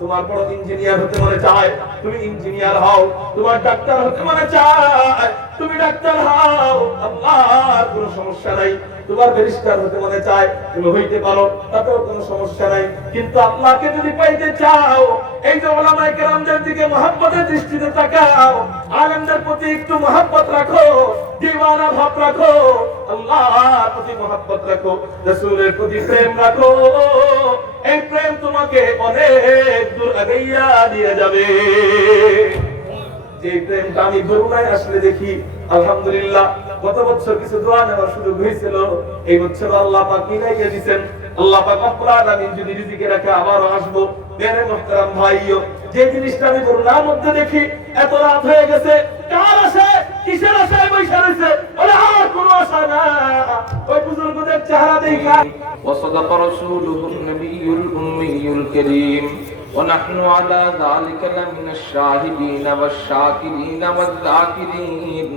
তোমার বড় ইঞ্জিনিয়ার হতে মনে চায়, তুমি ইঞ্জিনিয়ার হও। তোমার ডাক্তার হতে মনে চায়, তুমি ডাক্তার হও। আল্লাহর কোনো সমস্যা নাই। তোমার ব্যারিস্টার হতে মনে চায়, তুমি হইতে পারো, তাতেও কোনো সমস্যা নাই। কিন্তু আল্লাহকে যদি পাইতে চাও, এই যে ওলামায়ে কেরামদের দিকে মহব্বতের দৃষ্টিতে তাকাও, আলেমদের প্রতি একটু মহব্বত রাখো, দিওয়ানা ভাব রাখো, আল্লাহর প্রতি মহব্বত রাখো, রাসূলের প্রতি প্রেম রাখো। এই প্রেম তোমাকে অনেক দূর আগাইয়া দিয়ে যাবে। যে প্রেমটা আমি করুণায় আসলে দেখি, আলহামদুলিল্লাহ গত বছর কিছু দোয়া নেওয়ার সুযোগ হয়েছিল, এই বছর আল্লাহ পাক মিলাইয়া দিয়েছেন। আল্লাহ পাক রব্বুল আলামিন যদি রিজিকে রাখে আবারও আসবো। মেরে মুহতারাম ভাইও, যে জিনিসটা আমি করুণার মধ্যে দেখি, এত রাত হয়ে গেছে, কার আশা, কিসের আশায় বৈশা রয়েছে, বলে আর কোনো আশা না। ওই বুজুর্গদের চেহারা দেখা وصدق رسوله النبي الأمي الكريم ونحن على ذلك لمن الشاهدين والشاكرين والذاكرين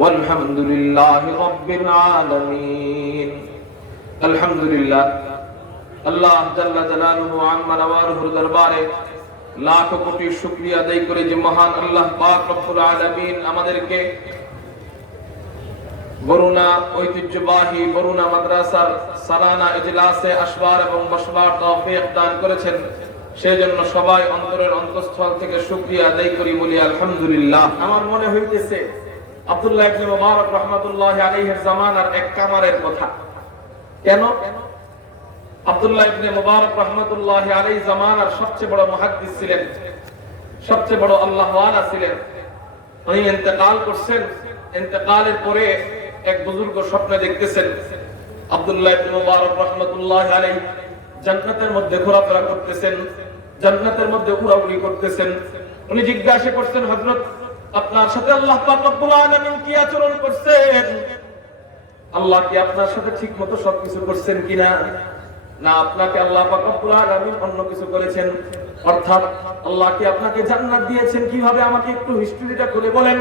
والحمد لله رب العالمين الحمد لله الله جل جلاله عما نواله দরবারে লাখ কোটি শুকরিয়া আদায় করে যে মহান আল্লাহ পাক রব্বুল আলামিন আমাদেরকে বরুণা ঐতিহ্যবাহী বরুণা মাদ্রাসার সালানা ইজলাসে আসবার এবং বসবার তৌফিক দান করেছেন, সেজন্য সবাই অন্তরের অন্তঃস্থল থেকে শুকরিয়া আদায় করি, বলি আলহামদুলিল্লাহ। আমার মনে হইতেছে আব্দুল্লাহ ইবনে মুবারক রাহমাতুল্লাহি আলাইহির জামানার এক কামারের কথা। কেন? আব্দুল্লাহ ইবনে মুবারক রাহমাতুল্লাহি আলাইহি জামানার সবচেয়ে বড় মুহাদ্দিস ছিলেন, সবচেয়ে বড় আল্লাহওয়ালা ছিলেন। উনি ইন্তেকাল করছেন। ইন্তেকালের পরে এক বুজুর্গ স্বপ্নে দেখতেছেন আব্দুল্লাহ ইবনে মুবারক রাহমাতুল্লাহি আলাইহি জান্নাতের মধ্যে ঘোরাফেরা করতেছেন, জান্নাতের মধ্যে উড়াউড়ি করতেছেন। উনি জিজ্ঞাসা করছেন, হযরত আপনার সাথে আল্লাহ পাক রব্বুল আলামিন কি আচরণ করছেন? আল্লাহ কি আপনার সাথে ঠিকমতো সবকিছু করছেন কিনা, না আপনাকে আল্লাহ পাক রব্বুল আলামিন অন্য কিছু করেছেন? অর্থাৎ আল্লাহ কি আপনাকে জান্নাত দিয়েছেন কিভাবে, আমাকে একটু হিস্ট্রিটা খুলে বলেন।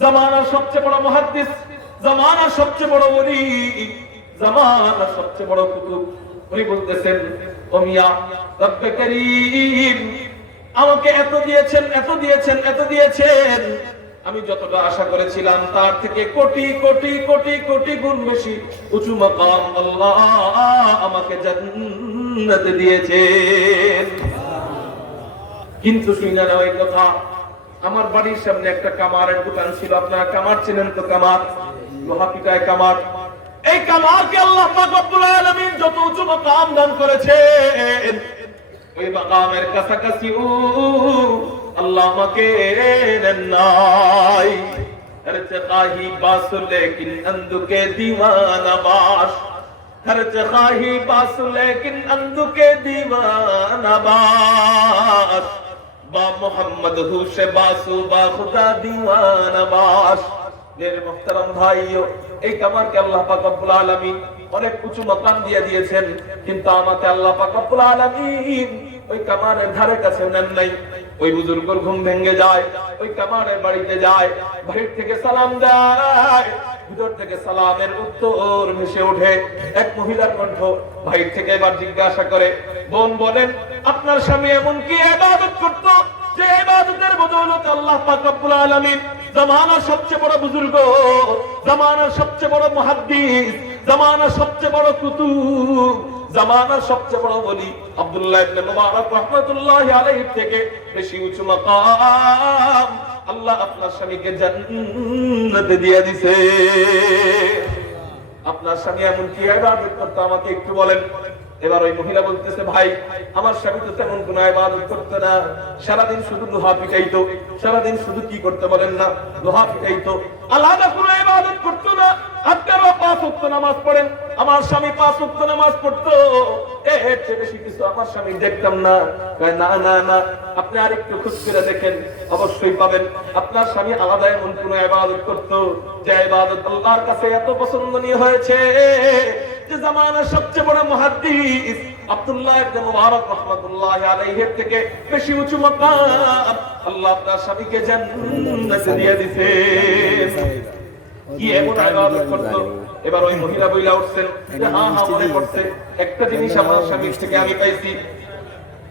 জামানার সবচেয়ে বড় মুহাদ্দিস, জামানার সবচেয়ে বড় ওলি, জামানার সবচেয়ে বড় কুতুব, উনি বলতেছেন, ও মিয়া রব্বে করিম আমাকে এত দিয়েছেন, এত দিয়েছেন, এত দিয়েছেন, আমি যতটা আশা করেছিলাম তার থেকে কোটি কোটি কোটি কোটি গুণ বেশি উঁচু মাকাম আল্লাহ আমাকে জান্নাতে দিয়েছেন। কিন্তু শুনে না ওই কথা, আমার বাড়ির সামনে একটা কামারের দোকান ছিল। আপনারা কামার চিনেন তো? কামার, লোহা পিটায় কামার। এই কামারকে আল্লাহ পাক রব্বুল আলামিন যত উঁচু মাকাম দান করেছেন, ওই মাকামের কাছাকাছি আল্লাহ আমাকে নেন নাই। খাহি বাস লেকিন अंधुके दीवाना बाश, खर्च खाही बास लेकिन अंधुके दीवाना बाश, बा मोहम्मद हुशे बासु बा खुदा दीवाना बाश। मेरे मुहतरम भाइयों, এই কামারকে আল্লাহ পাক রব্বুল আলামিন অনেক উঁচু মাকাম দিয়ে দিয়েছেন, কিন্তু আমাকে আল্লাহ পাক রব্বুল আলামিন ওই কামারের ধারে কাছে নেন নাই। ওই বুজুর্গর ঘুম ভেঙে যায়, ওই কামারের বাড়িতে যায়, বাড়ির থেকে সালাম দেয়, ভিতর থেকে সালামের উত্তর ভেসে ওঠে এক মহিলার কণ্ঠ। ভাই থেকে এবার জিজ্ঞাসা করে, বোন বলেন আপনার স্বামী এমন কি ইবাদত করত যে ইবাদতের বদৌলতে আল্লাহ পাক রব্বুল আলামিন জামানার সবচেয়ে বড় বুজুর্গ, জামানার সবচেয়ে বড় মুহাদ্দিস, জামানার সবচেয়ে বড় কুতুব, জামানার সবচেয়ে বড় ওলি আব্দুল্লাহ ইবনে মুবারক রাহমাতুল্লাহি আলাইহি থেকে বেশি উঁচু মাকাম আল্লাহ আপনার স্বামীকে জান্নাতে দিয়ে দিয়েছে। আপনার স্বামী এমন কি ইবাদত করতে আমাকে একটু বলেন। এবার ওই মহিলা বলতেছে, ভাই আমার স্বামী তো তেমন কোনো ইবাদত করতে না, সারাদিন শুধু লোহা পিটাইতো, সারাদিন শুধু কি করতে বলেন না, লোহা পিটাইতো, আলাদা কোনো ইবাদত করতো না। আপনারাও 5 ওয়াক্ত নামাজ পড়েন, আমার স্বামী 5 ওয়াক্ত নামাজ পড়তো, এর চেয়ে বেশি কিছু আমার স্বামী দেখতাম না। না না না, আপনি আরেকটু খোঁজ করে দেখেন, অবশ্যই পাবেন আপনার স্বামী আলাদা এমন কোন ইবাদত করতো যে ইবাদত আল্লাহর কাছে এত পছন্দনীয় হয়েছে যে জামানার সবচেয়ে বড় মুহাদ্দিস আব্দুল্লাহ ইবনে মুবারক রাহমাতুল্লাহি আলাইহি থেকে বেশি উঁচু মাকাম আল্লাহ আপনার স্বামীকে জান্নাতে দিয়ে দিয়েছে। কি এমন ইবাদত করতো? এবার ওই মহিলা বইলা উঠছেন যে হ্যাঁ হ্যাঁ মনে পড়ছে, একটা জিনিস আমার স্বামীর থেকে আমি পাইছি।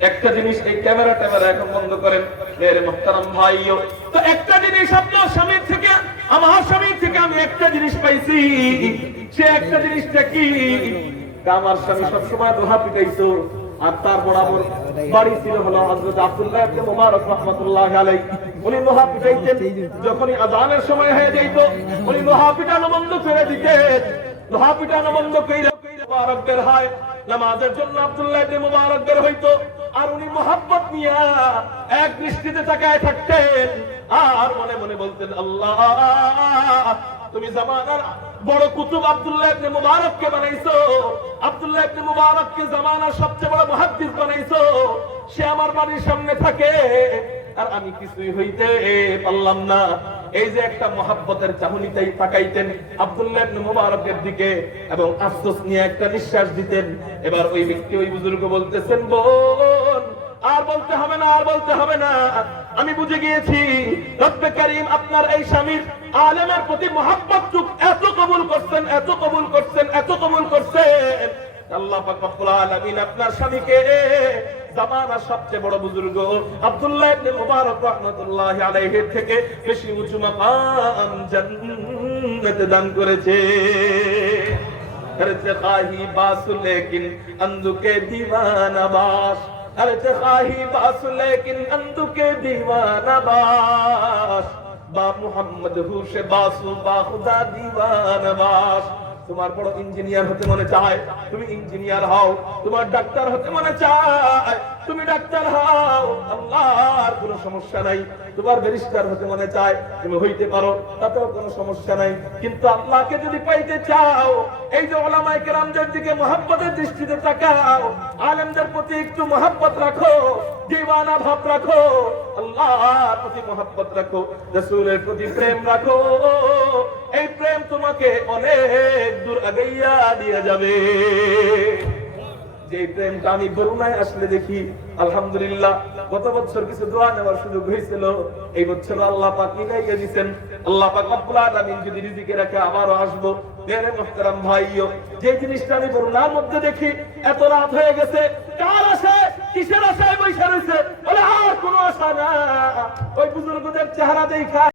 একটা জিনিস, এই ক্যামেরা এখন বন্ধ করেন মেরে মুহতারাম ভাইও। তো একটা জিনিস আপনার স্বামীর থেকে, আমার স্বামীর থেকে আমি একটা জিনিস পাইছি। সে একটা জিনিসটা কি? আমার স্বামী সবসময় দোহা পিটাইতো, আর তার বরাবর বাড়ি ছিল হলো হযরত আব্দুল্লাহ ইবনে মুবারক রাহমাতুল্লাহি আলাইহি। উনি দোহা পিটাইতেন, যখনই আযানের সময় হয়ে যাইত উনি দোহা পিটানো বন্ধ করে দিতেন। দোহা পিটানো বন্ধ কইরা মুবারক বের হয় নামাজের জন্য, আব্দুল্লাহ ইবনে মুবারক বের হইতো, আর উনি মোহাব্বত নিয়া এক দৃষ্টিতে তাকায় থাকতেন, আর মনে মনে বলতেন, আল্লাহ তুমি জামানার বড় কুতুব আব্দুল্লাহ ইবনে মুবারককে বানাইছো, আব্দুল্লাহ ইবনে মুবারককে জামানার সবচেয়ে বড় মুহাদ্দিস বানাইছো। সে আমার বাড়ির সামনে থাকে আর আমি কিছুই হইতে পারলাম না। এই যে একটা মোহাব্বতের চাহনিতেই তাকাইতেন আব্দুল্লাহ ইবনে মুবারকের দিকে এবং আফসোস নিয়ে একটা নিঃশ্বাস দিতেন। এবার ওই ব্যক্তি, ওই বুজুর্গ বলতেছেন, বোন আর বলতে হবে না, আর বলতে হবে না, আমি বুঝে গিয়েছি রব্বে কারীম আপনার এই স্বামীর আলেমের প্রতি মোহাব্বত এত কবুল করছেন, এত কবুল করছেন, এত কবুল করছেন, আল্লাহ পাক রব্বুল আলামিন আপনার স্বামীকে জামানার সবচেয়ে বড় বুজুর্গ আব্দুল্লাহ ইবনে মুবারক রাহমাতুল্লাহি আলাইহির থেকে বেশি উঁচু মাকাম জান্নাতে দান করেছে। খাহি বাস লেকিন अंधुके दीवाना बास, खाही बास लेकिन अंधुके दीवाना बास, बा मुहम्मद हुशे बासु बा खुदा दीवाना बास। তোমার বড় ইঞ্জিনিয়ার হতে মনে চায়, তুমি ইঞ্জিনিয়ার হও। তোমার ডাক্তার হতে মনে চায়, তুমি ডাক্তার হও, আল্লাহর কোনো সমস্যা নাই। তোমার ব্যারিস্টার হতে মনে চায়, তুমি হইতে পারো, তাতেও কোনো সমস্যা নাই। কিন্তু আল্লাহকে যদি পাইতে চাও, এই যে উলামায়ে কেরামদের দিকে মহব্বতের দৃষ্টিতে তাকাও, আলেমদের প্রতি একটু মহব্বত রাখো, দিওয়ানা ভাব রাখো, আল্লাহর প্রতি মহব্বত রাখো, রাসূলের প্রতি প্রেম রাখো। এই প্রেম তোমাকে অনেক দূর আগাইয়া দিয়ে যাবে। যে প্রেমটা আমি বরুণায় আসলে দেখি, আলহামদুলিল্লাহ গত বছর কিছু দোয়া নেওয়ার সুযোগ হয়েছিল, এই বছর আল্লাহ পাক মিলাইয়া দিয়েছেন। আল্লাহ পাক রব্বুল আলামিন যদি রিজিকে রাখে আবারও আসবো। মেরে মুহতারাম ভাইও, যে জিনিসটা আমি বরুণার মধ্যে দেখি, এত রাত হয়ে গেছে, কার আশায়, কিসের আশায় বৈশা রয়েছে? বলে আর কোনো আশা না, ওই বুজুর্গদের চেহারা দেখা